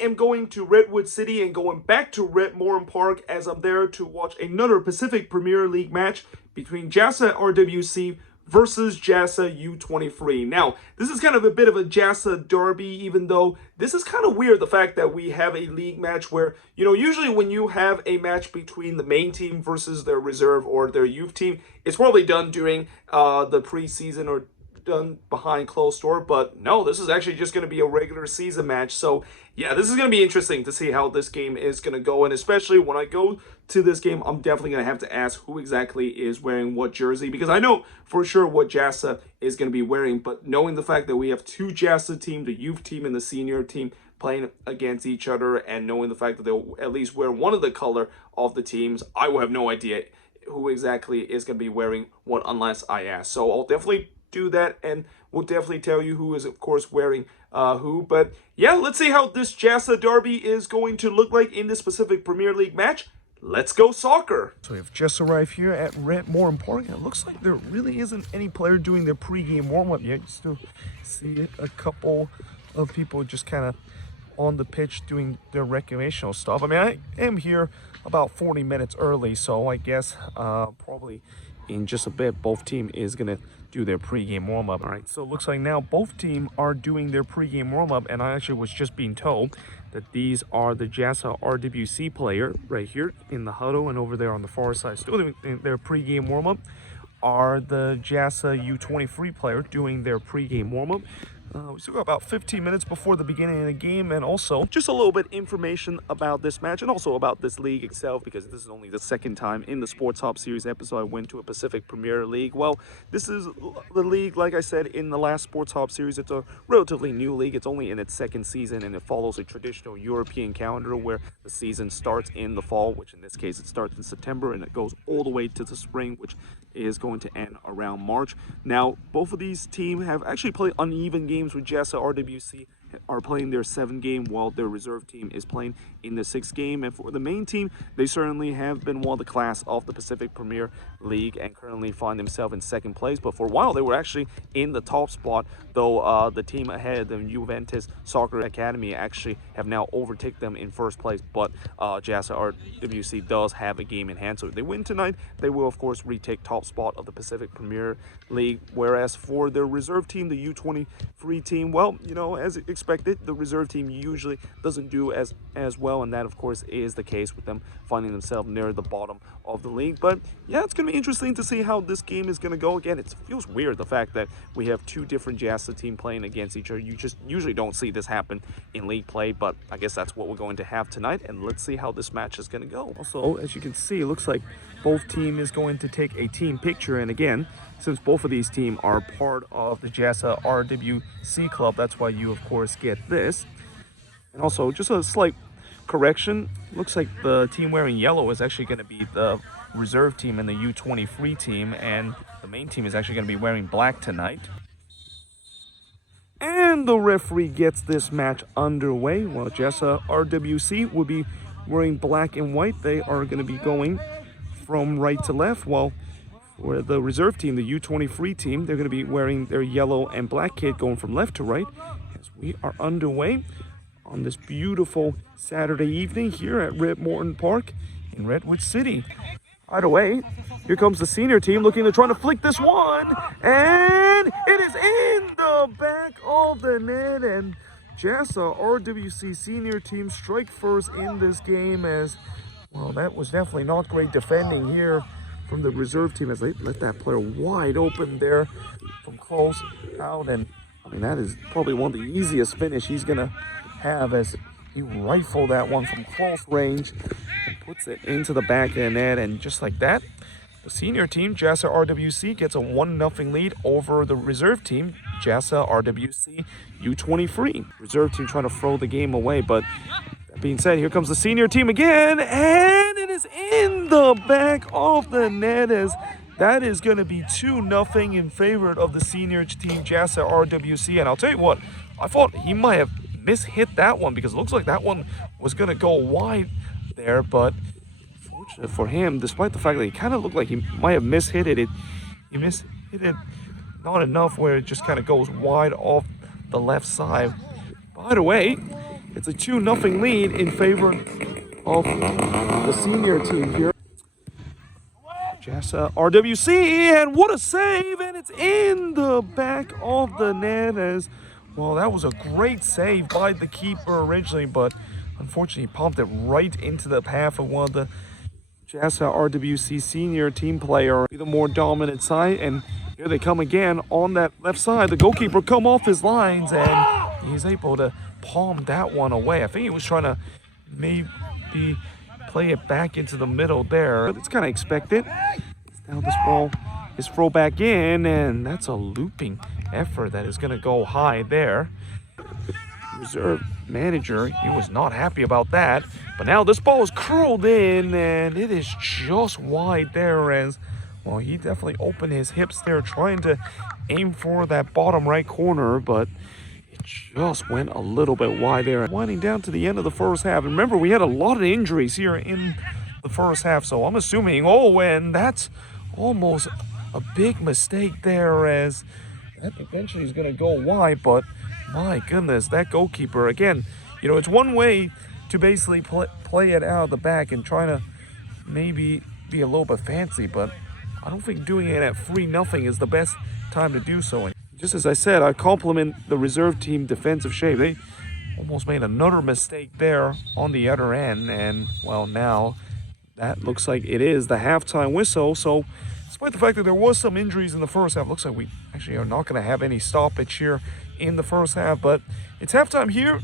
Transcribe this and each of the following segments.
am going to Redwood City and going back to Red Morton Park as I'm there to watch another Pacific Premier League match between JASA RWC versus JASA U23. Now, this is kind of a bit of a JASA derby, even though this is kind of weird, the fact that we have a league match where, usually when you have a match between the main team versus their reserve or their youth team, it's probably done during the preseason or done behind closed door, but no, this is actually just going to be a regular season match. So yeah, this is going to be interesting to see how this game is going to go, and especially when I go to this game, I'm definitely going to have to ask who exactly is wearing what jersey, because I know for sure what JASA is going to be wearing, but knowing the fact that we have two JASA teams, the youth team and the senior team, playing against each other, and knowing the fact that they'll at least wear one of the color of the teams, I will have no idea who exactly is going to be wearing what unless I ask. So I'll definitely do that, and we'll definitely tell you who is, of course, wearing who. But yeah, let's see how this JASA derby is going to look like in this Pacific Premier League match. Let's go soccer! So we've just arrived here at Red Morton Park, and it looks like there really isn't any player doing their pregame warm-up yet. You still see a couple of people just kind of on the pitch doing their recreational stuff. I mean, I am here about 40 minutes early, so I guess probably in just a bit both team is going to do their pregame warm-up. All right, so it looks like now both team are doing their pregame warm-up, and I actually was just being told that these are the JASA RWC player right here in the huddle, and over there on the far side still doing their pregame warm-up are the JASA U23 player doing their pregame warm-up. We still got about 15 minutes before the beginning of the game, and also just a little bit information about this match and also about this league itself, because this is only the second time in the Sporthop series episode I went to a Pacific Premier League. Well, this is the league, like I said, in the last Sporthop series. It's a relatively new league. It's only in its second season, and it follows a traditional European calendar where the season starts in the fall, which in this case it starts in September, and it goes all the way to the spring, which is going to end around March. Now, both of these teams have actually played uneven games with JASA RWC are playing their 7th game while their reserve team is playing in the 6th game. And for the main team, they certainly have been one of the class of the Pacific Premier League and currently find themselves in 2nd place. But for a while, they were actually in the top spot, though the team ahead, the Juventus Soccer Academy, actually have now overtaken them in 1st place. But JASA RWC does have a game in hand, so if they win tonight, they will, of course, retake top spot of the Pacific Premier League. Whereas for their reserve team, the U23 team, well, as expected, the reserve team usually doesn't do as well, and that of course is the case with them finding themselves near the bottom of the league. But yeah, it's going to be interesting to see how this game is going to go. Again, it feels weird, the fact that we have two different JASA teams playing against each other. You just usually don't see this happen in league play, but I guess that's what we're going to have tonight, and let's see how this match is going to go. Also, as you can see, it looks like both team is going to take a team picture, and again, since both of these teams are part of the JASA RWC club, that's why you, of course, get this. And also, just a slight correction, looks like the team wearing yellow is actually going to be the reserve team and the U23 team, and the main team is actually going to be wearing black tonight. And the referee gets this match underway. While JASA RWC will be wearing black and white, they are going to be going from right to left, while for the reserve team, the U23 team, they're going to be wearing their yellow and black kit going from left to right as we are underway on this beautiful Saturday evening here at Red Morton Park in Redwood City. Right away, here comes the senior team looking to try to flick this one, and it is in the back of the net, and JASA RWC senior team strike first in this game as, well, that was definitely not great defending here from the reserve team as they let that player wide open there from close out. And I mean, that is probably one of the easiest finish he's gonna have as he rifled that one from close range and puts it into the back of the net. And just like that, the senior team, JASA RWC, gets a 1-0 lead over the reserve team, JASA RWC U23. Reserve team trying to throw the game away, but that being said, here comes the senior team again, and it is in the back of the net as that is going to be 2-0 in favor of the senior team, JASA RWC. And I'll tell you what, I thought he might have mishit that one because it looks like that one was going to go wide there, but fortunate for him, despite the fact that he kind of looked like he might have mishit it, he mishit it not enough where it just kind of goes wide off the left side. By the way, it's a 2-0 lead in favor of the senior team here. JASA RWC, and what a save, and it's in the back of the net as, well, that was a great save by the keeper originally, but unfortunately he pumped it right into the path of one of the JASA RWC senior team player, the more dominant side, and here they come again on that left side. The goalkeeper come off his lines, and he's able to palm that one away. I think he was trying to maybe play it back into the middle there. It's kind of expected. Now this ball is thrown back in, and that's a looping effort that is going to go high there. Reserve manager, he was not happy about that, but now this ball is curled in, and it is just wide there as, well, he definitely opened his hips there trying to aim for that bottom right corner, but it just went a little bit wide there. Winding down to the end of the first half, and remember, we had a lot of injuries here in the first half, so I'm assuming, oh, and that's almost a big mistake there as that eventually is going to go wide, but my goodness, that goalkeeper, again, you know, it's one way to basically play it out of the back and trying to maybe be a little bit fancy, but I don't think doing it at 3-0 is the best time to do so. And just as I said, I compliment the reserve team defensive shape. They almost made another mistake there on the other end, and, well, now that looks like it is the halftime whistle. So despite the fact that there was some injuries in the first half, looks like we actually are not going to have any stoppage here in the first half, but it's halftime here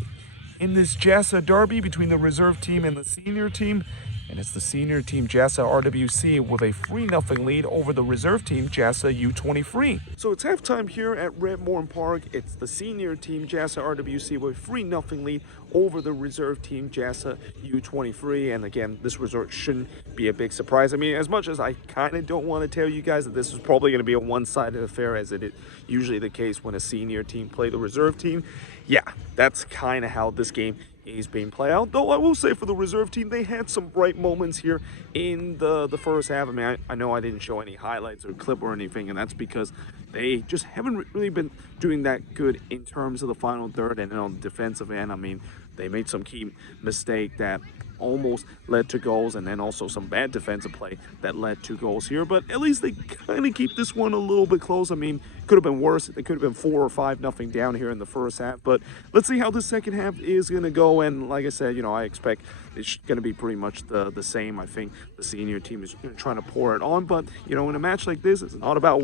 in this JASA derby between the reserve team and the senior team, and it's the senior team JASA RWC with a 3-0 lead over the reserve team JASA U23. So it's halftime here at Red Morton Park. It's the senior team JASA RWC with a 3-0 lead over the reserve team JASA U23, and again, this result shouldn't be a big surprise. I mean, as much as I kind of don't want to tell you guys that this is probably going to be a one-sided affair, as it is usually the case when a senior team play the reserve team, yeah, that's kind of how this game is being played out. Though I will say for the reserve team, they had some bright moments here in the first half. I mean, I know I didn't show any highlights or clip or anything, and that's because they just haven't really been doing that good in terms of the final third. And then on the defensive end, I mean, they made some key mistake that almost led to goals, and then also some bad defensive play that led to goals here. But at least they kind of keep this one a little bit close. I mean, could have been worse. It could have been 4 or 5-0 down here in the first half. But let's see how the second half is going to go. And like I said, you know, I expect it's going to be pretty much the same. I think the senior team is trying to pour it on. But, you know, in a match like this, it's not about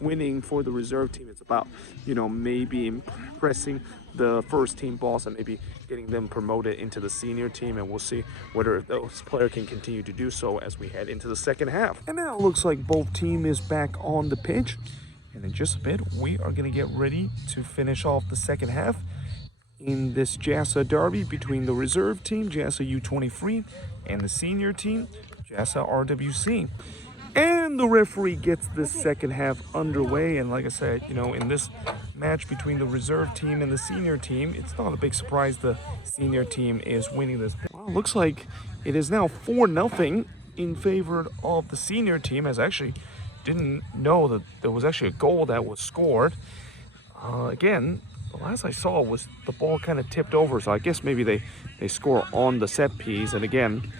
winning for the reserve team. It's about, you know, maybe impressing the first team boss and maybe getting them promoted into the senior team, and we'll see whether those players can continue to do so as we head into the second half. And now it looks like both team is back on the pitch, and in just a bit we are going to get ready to finish off the second half in this JASA derby between the reserve team JASA U23 and the senior team JASA RWC. And the referee gets this second half underway, and like I said, you know, in this match between the reserve team and the senior team, it's not a big surprise the senior team is winning this. Well, it looks like it is now 4-0 in favor of the senior team, as I actually didn't know that there was actually a goal that was scored. Again, the last I saw was the ball kind of tipped over, so I guess maybe they score on the set piece, and again,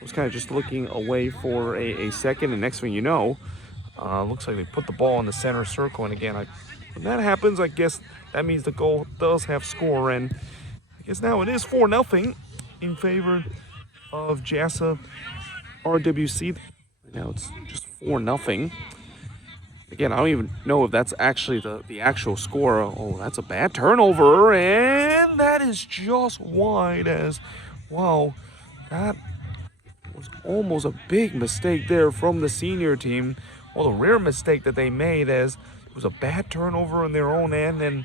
was kind of just looking away for a second, and next thing you know, looks like they put the ball in the center circle, and again, when that happens, I guess that means the goal does have score, and I guess now it is 4-0 in favor of JASA RWC. Now it's just 4-0. Again, I don't even know if that's actually the actual score. Oh, that's a bad turnover, and that is just wide as, wow, that was almost a big mistake there from the senior team. Well, the rare mistake that they made as it was a bad turnover on their own end, and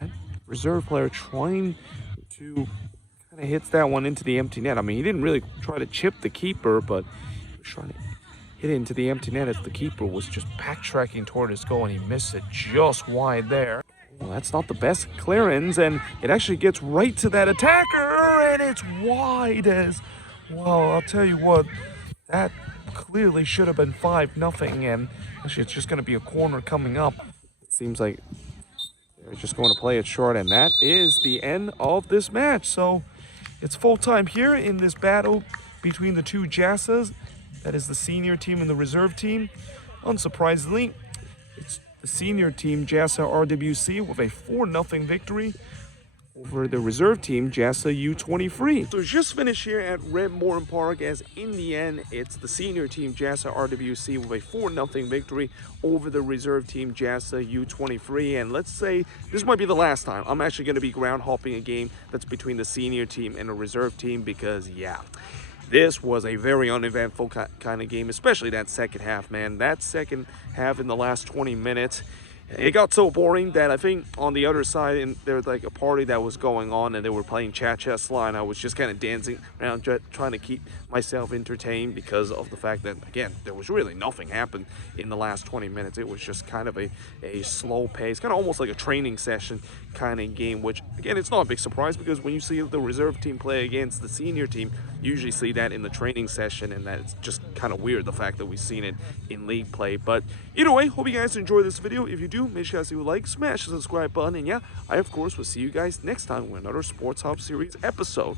that reserve player trying to kind of hits that one into the empty net. I mean, he didn't really try to chip the keeper, but he was trying to hit it into the empty net as the keeper was just backtracking toward his goal, and he missed it just wide there. Well, that's not the best clearance, and it actually gets right to that attacker, and it's wide as, well, I'll tell you what, that clearly should have been 5-0, and actually it's just going to be a corner coming up. It seems like They're just going to play it short, and that is the end of this match. So it's full time here in this battle between the two JASAs. That is the senior team and the reserve team. Unsurprisingly, it's the senior team, JASA RWC, with a 4-0 victory over the reserve team, JASA U23. So just finished here at Red Morton Park, as in the end, it's the senior team, JASA RWC, with a 4-0 victory over the reserve team, JASA U23. And let's say this might be the last time I'm actually going to be ground hopping a game that's between the senior team and a reserve team, because, yeah, this was a very uneventful kind of game, especially that second half, man. That second half in the last 20 minutes, it got so boring that I think on the other side, and there was like a party that was going on, and they were playing cha-cha slide. I was just kind of dancing around trying to keep myself entertained, because of the fact that, again, there was really nothing happened in the last 20 minutes. It was just kind of a slow pace, kind of almost like a training session kind of game, which, again, it's not a big surprise, because when you see the reserve team play against the senior team, you usually see that in the training session, and that's just kind of weird, the fact that we've seen it in league play. But either way, hope you guys enjoy this video. If you do, make sure you guys leave a like, smash the subscribe button, and yeah, I of course will see you guys next time with another Sports Hub series episode.